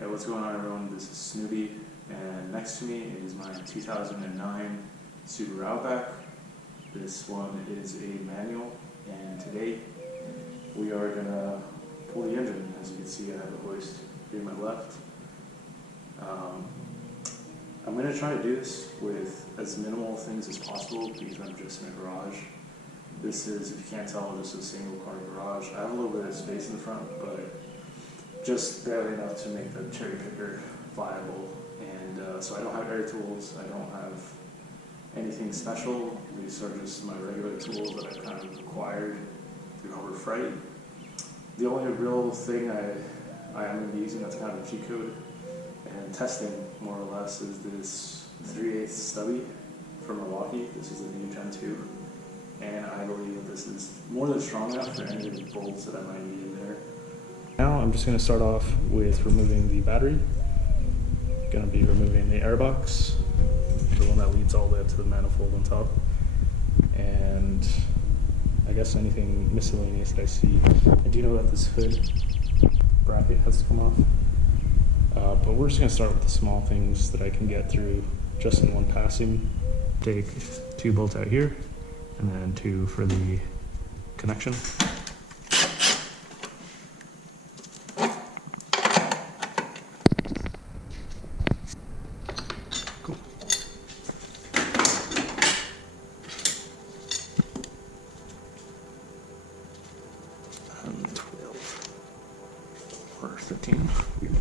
Hey, what's going on, everyone? This is Snoopy, and next to me is my 2009 Subaru Outback. This one is a manual, and today we are gonna pull the engine. As you can see, I have the hoist here to my left. I'm gonna try to do this with as minimal things as possible because I'm just in a garage. This is, if you can't tell, just a single car garage. I have a little bit of space in the front, but just barely enough to make the cherry picker viable. And so I don't have air tools, I don't have anything special. These are just my regular tools that I've kind of acquired through Harbor Freight. The only real thing I am going to be using that's kind of a cheat code and testing more or less is this 3/8 stubby from Milwaukee. This is the new Gen 2. And I believe that this is more than strong enough for any of the bolts that I might need in there. Now I'm just going to start off with removing the battery. Going to be removing the airbox, the one that leads all the way up to the manifold on top, and I guess anything miscellaneous that I see. I do know that this hood bracket has to come off, but we're just going to start with the small things that I can get through just in one passing. Take 2 bolts out here, and then 2 for the connection. Cool. And 12 or 13. Weird.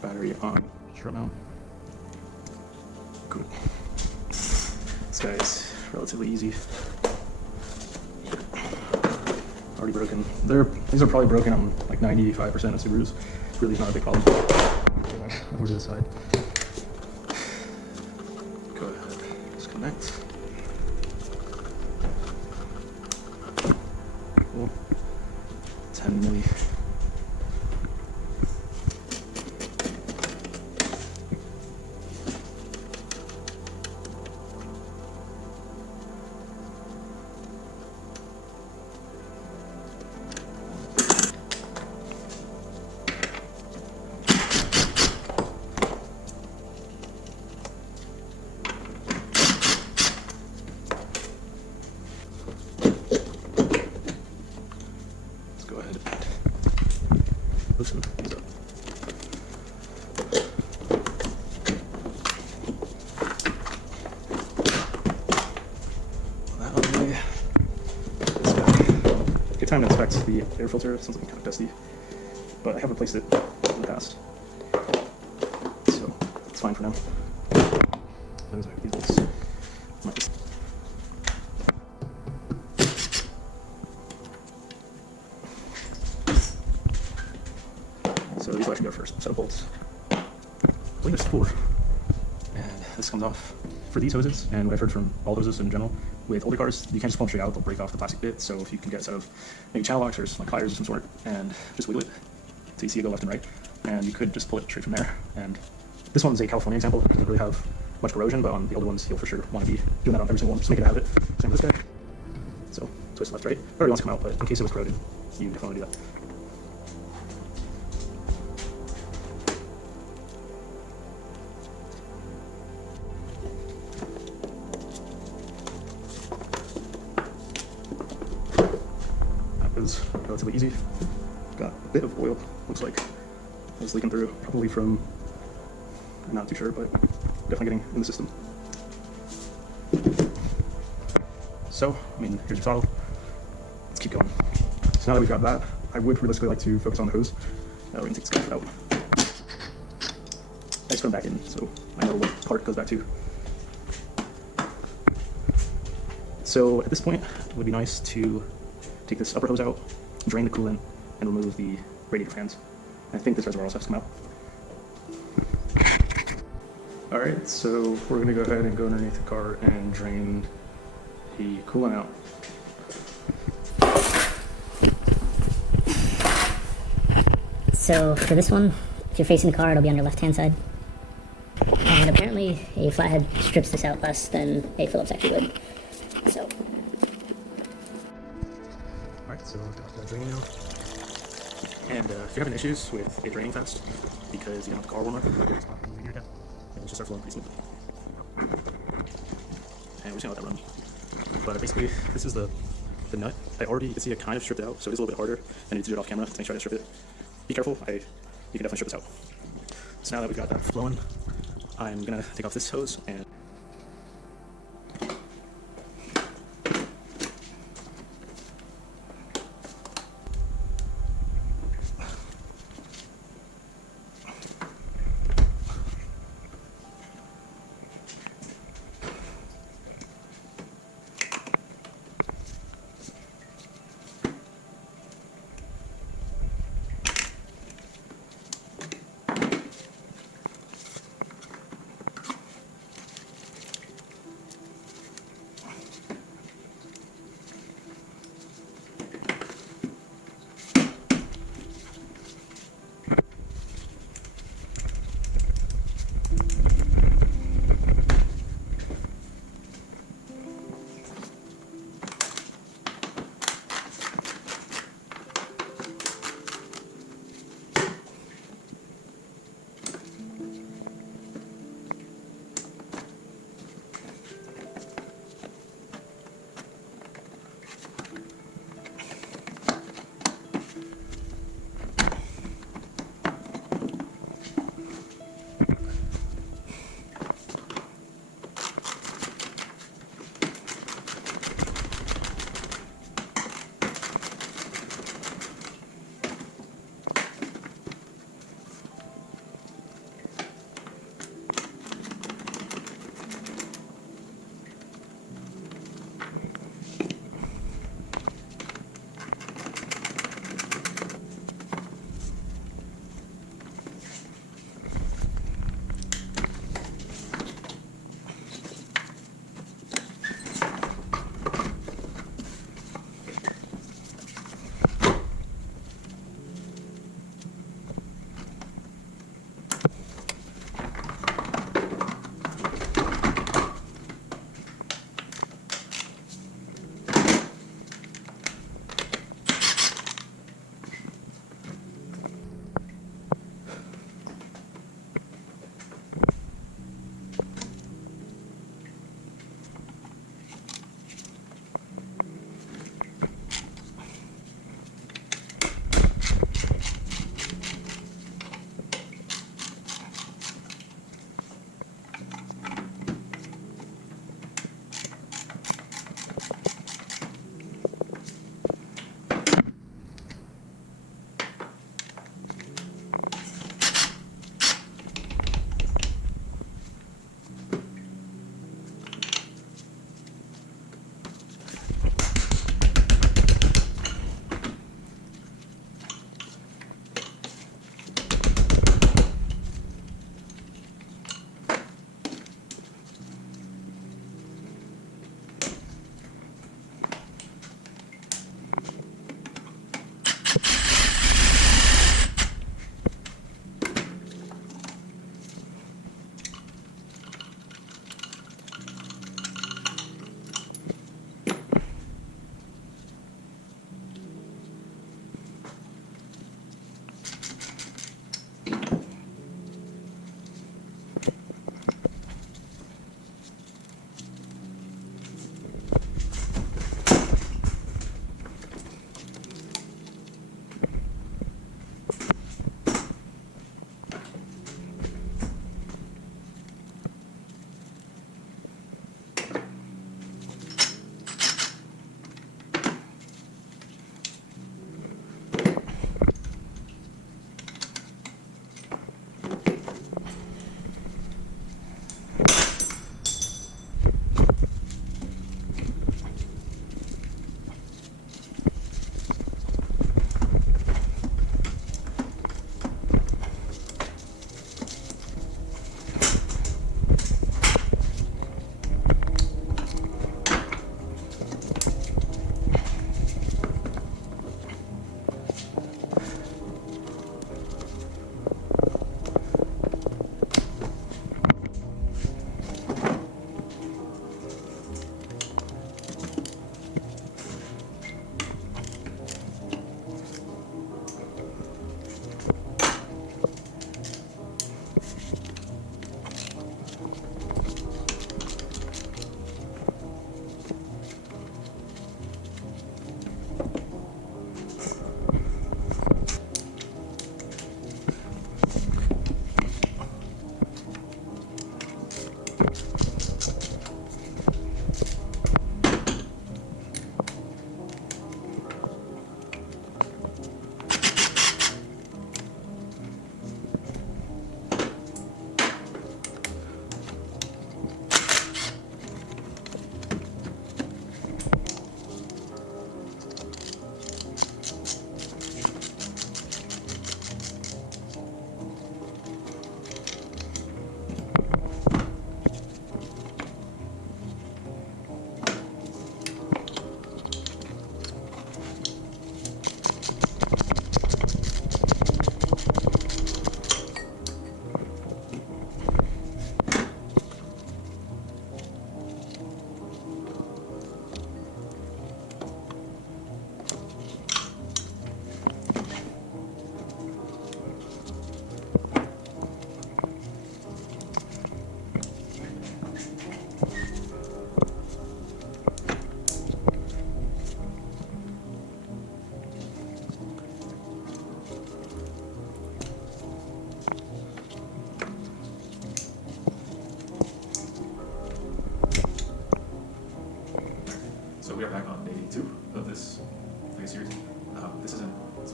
Battery on, sure mount. Cool. This guy's relatively easy. Already broken. These are probably broken on like 95% of Subarus. Really not a big problem. Over to the side. Go ahead, disconnect. Cool. 10 milli. Loosen these up. That out of the way. This guy. Good time to inspect the air filter. It sounds like kind of dusty, but I have replaced it in the past, so it's fine for now. These bolts might just so these will actually go first, set of bolts. I believe there's 4. And this comes off for these hoses, and what I've heard from all hoses in general, with older cars, you can't just pull them straight out, they'll break off the plastic bit. So if you can get a set of maybe channel locks or like pliers of some sort, and just wiggle it so you see it go left and right, and you could just pull it straight from there. And this one's a California example, it doesn't really have much corrosion, but on the older ones, you'll for sure want to be doing that on every single one, just make it out of it. Same with this guy. So twist left, right. Already wants to come out, but in case it was corroded, you definitely do that. Is relatively easy. Got a bit of oil, looks like it was leaking through, probably from, I'm not too sure, but definitely getting in the system. So, I mean, here's your throttle. Let's keep going. So now that we've got that, I would realistically like to focus on the hose. We're going to take this guy out. I just put him back in, so I know what part it goes back to. So at this point, it would be nice to take this upper hose out, drain the coolant, and remove the radiator fans. I think this reservoir also has to come out. Alright, so we're going to go ahead and go underneath the car and drain the coolant out. So for this one, if you're facing the car, it'll be on your left-hand side. And apparently a flathead strips this out less than a Phillips actually would. So. Alright, so I've got the draining now. And if you're having issues with it draining fast because you don't have the car warm up, it's not really your cap. It'll just start flowing pretty smoothly. And we're just gonna let that run. But basically, this is the nut. You can see it kind of stripped out, so it is a little bit harder. I need to do it off camera to make sure I strip it. Be careful, you can definitely strip this out. So now that we've got that flowing, I'm gonna take off this hose and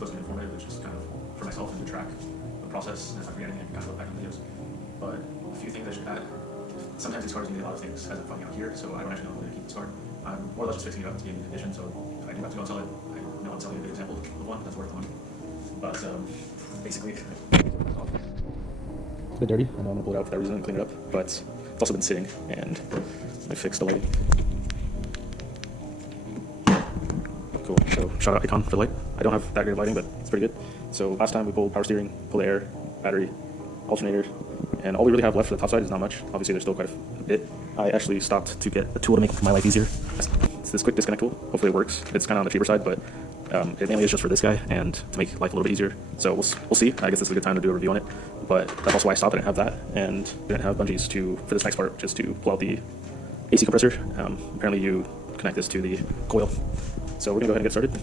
supposed to be informative, it's just kind of for myself and to track the process, and if I forget anything, I can kind of look back on the videos. But a few things I should add. Sometimes these cars can do a lot of things as I'm finding out here, so I don't actually know where to keep this car. I'm more or less just fixing it up to get in condition, so if I do have to go sell it, I know I'm selling a good example of one that's worth the money. But basically, it's a bit dirty. I know I'm gonna pull it out for that reason and clean it up, but it's also been sitting, and I fixed the lighting. Cool. So shout out Icon for the light. I don't have that great of lighting, but it's pretty good. So last time we pulled power steering, pulled air, battery, alternator, and all we really have left for the top side is not much. Obviously, there's still quite a bit. I actually stopped to get a tool to make my life easier. It's this quick disconnect tool. Hopefully it works. It's kind of on the cheaper side, but it mainly is just for this guy and to make life a little bit easier. So we'll see. I guess this is a good time to do a review on it. But that's also why I stopped. I didn't have that, and didn't have bungees for this next part, just to pull out the AC compressor. Apparently you connect this to the coil. So we're gonna go ahead and get started.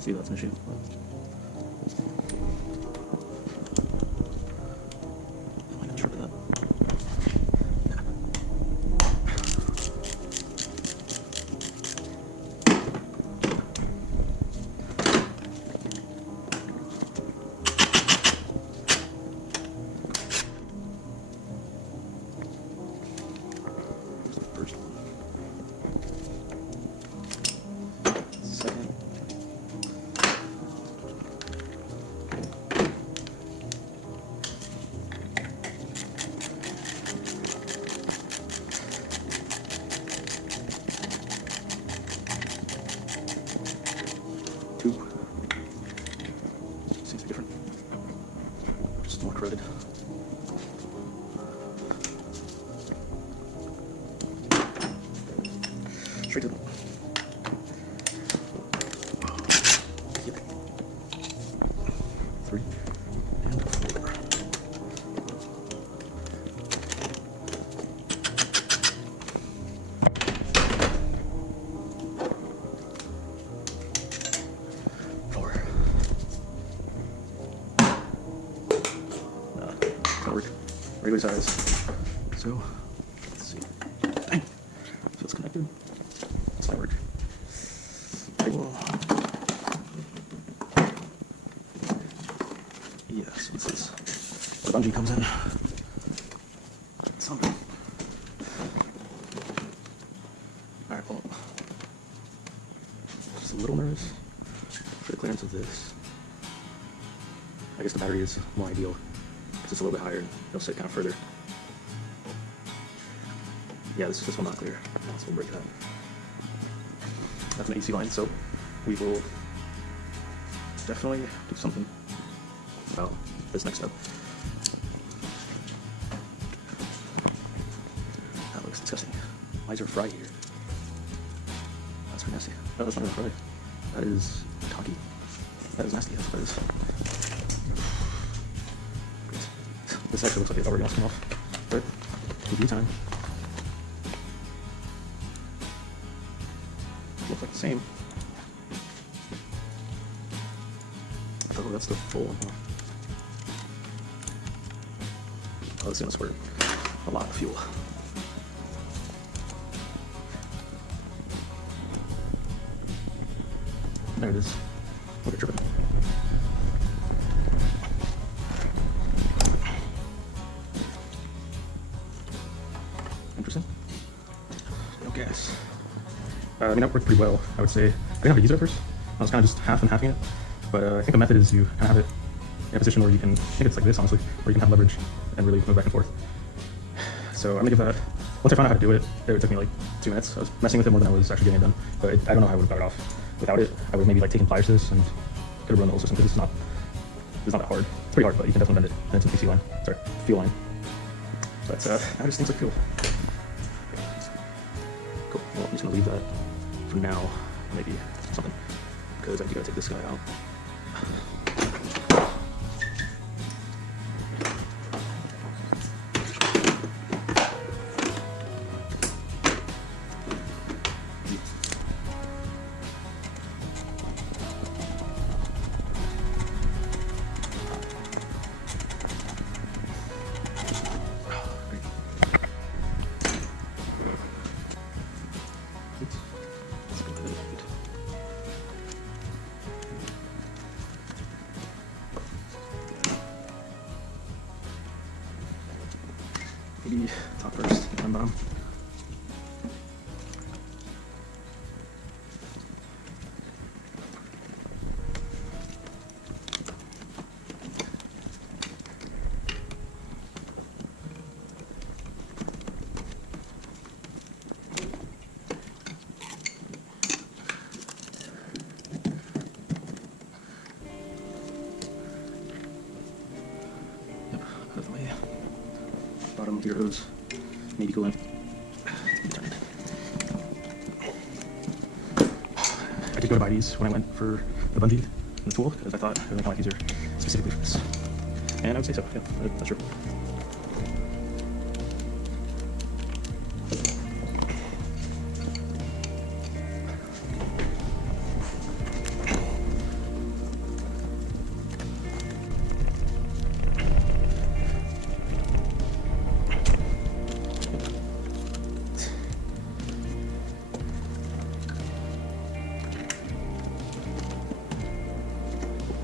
See, that's an issue. I can sharpen that. First one. Second. Two. Seems different. Just more corroded. Straight to the yep. 3 and 4. Don't work. Regular size. So, let's see. Dang. So it's connected. This might work. Yes, this is where the bungee comes in. Something. Alright, well, just a little nervous for the clearance of this. I guess the battery is more ideal because it's a little bit higher and it'll sit kind of further. Yeah, this will not clear, so we'll break that. That's an AC line, so we will definitely do something about this next step. That looks disgusting. Why is there fry here? That's pretty nasty. Oh, that's not even fry. That is cocky. That is nasty. That's what that is. This actually looks like it already wants to come off. But review time. Looks like the same. Oh, that's the full one. Oh, this is gonna squirt a lot of fuel. There it is. Look at dripping. Interesting. No gas. I mean, that worked pretty well, I would say. didn't have to use it at first. I was kind of just half and halving it. But I think the method is you kind of have it in a position where you can, I think it's like this honestly, where you can have leverage and really move back and forth. So I'm gonna give that, once I found out how to do it, it took me like 2 minutes. I was messing with it more than I was actually getting it done. But I don't know how I would have got it off without it. I would maybe like taken pliers to this and could have run the whole system because it's not that hard. It's pretty hard, but you can definitely bend it. And it's an PC line, sorry, fuel line. But now just things like fuel. Cool, well, I'm just gonna leave that for now, maybe something, because I do gotta take this guy out. Maybe top first, and then bottom. Yep, out of the way. Bottom of your hose, maybe coolant. I did go to buy these when I went for the bungee and the tool because I thought it would make my life easier specifically for this. And I would say so, yeah, that's true.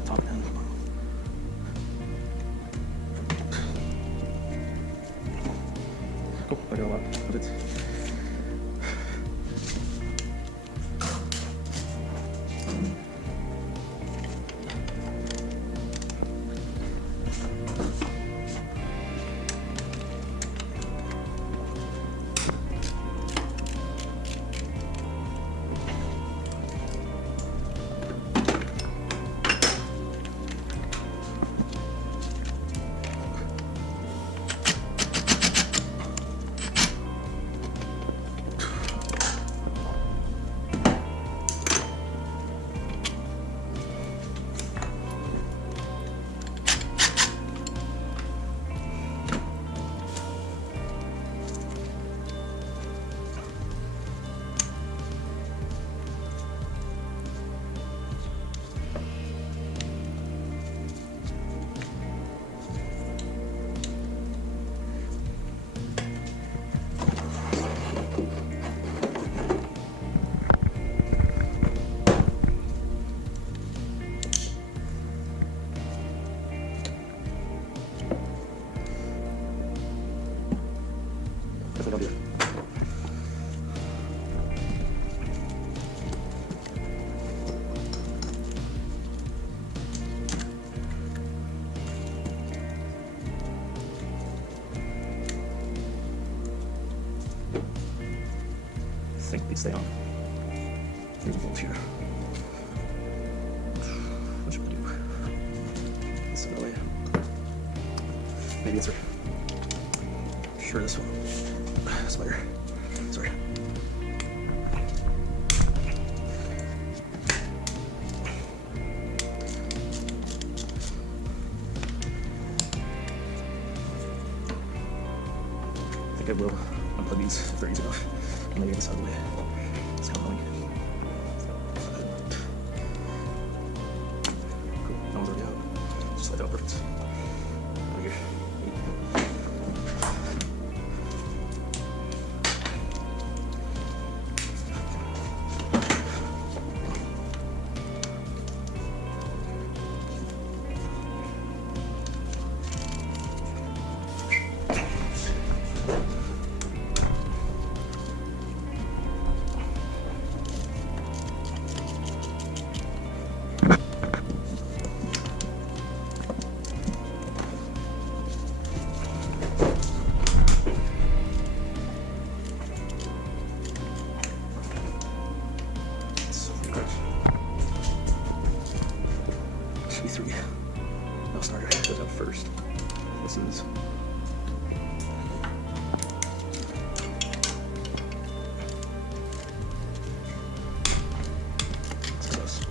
Top and bottom. Cool, I got a lot of it. That's what I'll do. I think they stay on. Here's a bolt here. What should we do? This way. Maybe it's right. Sure, this one. Spider. Sorry. I think I will unplug these if they're easy enough. And maybe get this out of the way. It's kind of annoying. Cool. That one's already out. Just like that, perfect. Over here. 3. No starter goes out first. This is success.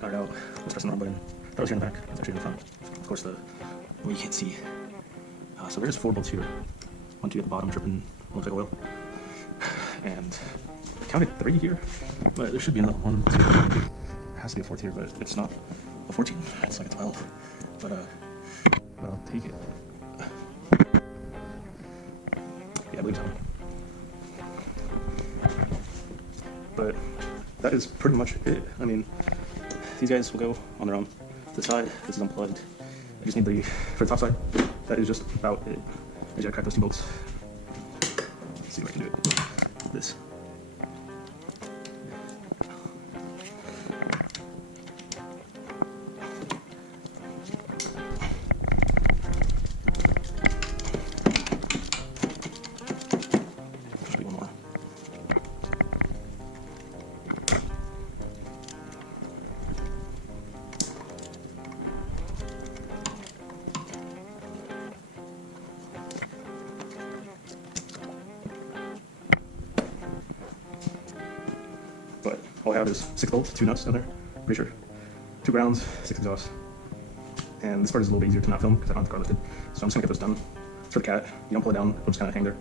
Got it out. Let's press the wrong button. That was here in the back. It's actually in the front. Of course, the you can't see. So there's 4 bolts here. 1, 2 at the bottom, dripping looks like oil. And I counted 3 here, but there should be another 1. 2, 3. Has to be a 4th here, but it's not a 14. It's like a 12. But I'll take it. Yeah, I believe so. But that is pretty much it. I mean, these guys will go on their own. The side, this is unplugged. I just need the, for the top side, that is just about it. I just gotta crack those 2 bolts. Let's see if I can do it. This. Should be one more. But all I have is 6 bolts, 2 nuts down there, pretty sure. 2 grounds, 6 exhausts. And this part is a little bit easier to not film because I don't have the car lifted. So I'm just gonna get those done. For the cat, you don't pull it down, it'll just kind of hang there.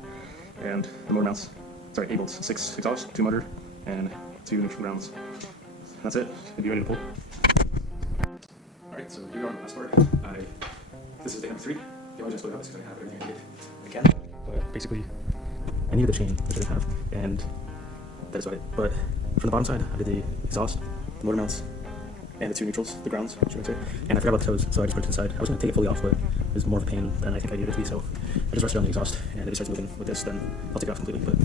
And the motor mounts, sorry, 8 bolts, 6 exhausts, 2 motor, and 2 neutral grounds. That's it, you'll be ready to pull. Alright, so here on the last part, this is the M3. The only reason I split it out is because I have everything I can. But basically, I needed the chain, which I didn't have, and that is about it. But from the bottom side, I did the exhaust, the motor mounts, and the 2 neutrals, the grounds, should I say. And I forgot about the toes, so I just put it to the side. I was going to take it fully off, but it was more of a pain than I think I needed it to be, so I just rested on the exhaust, and if it starts moving with this, then I'll take it off completely. But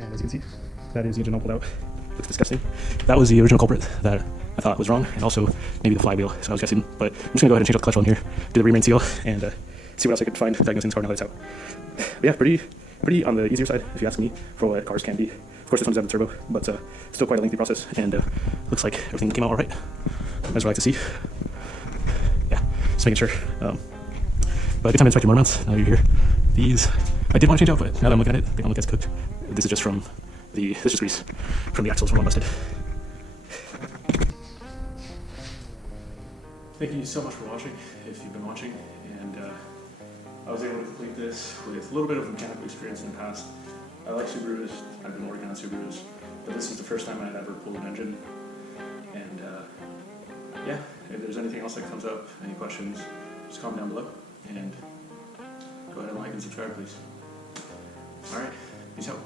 and as you can see, that is the engine all pulled out. Looks disgusting. That was the original culprit that I thought was wrong, and also maybe the flywheel, so I was guessing. But I'm just gonna go ahead and change out the clutch on here, do the remain seal, and see what else I could find diagnosing this car now that it's out. But yeah, pretty on the easier side, if you ask me, for what cars can be. Of course, this one doesn't have the turbo, but still quite a lengthy process, and looks like everything came out all right. That's what I like to see. Yeah, Just making sure. But good time to inspect your motor mounts. Now you're here. These, I did want to change out, but now that I'm looking at it, they don't look as cooked. This is just from this is grease from the axles from one busted. Thank you so much for watching, if you've been watching, and I was able to complete this with a little bit of mechanical experience in the past. I like Subarus, I've been working on Subarus, but this is the first time I'd ever pulled an engine, and yeah, if there's anything else that comes up, any questions, just comment down below, and go ahead and like and subscribe, please. Alright, peace out.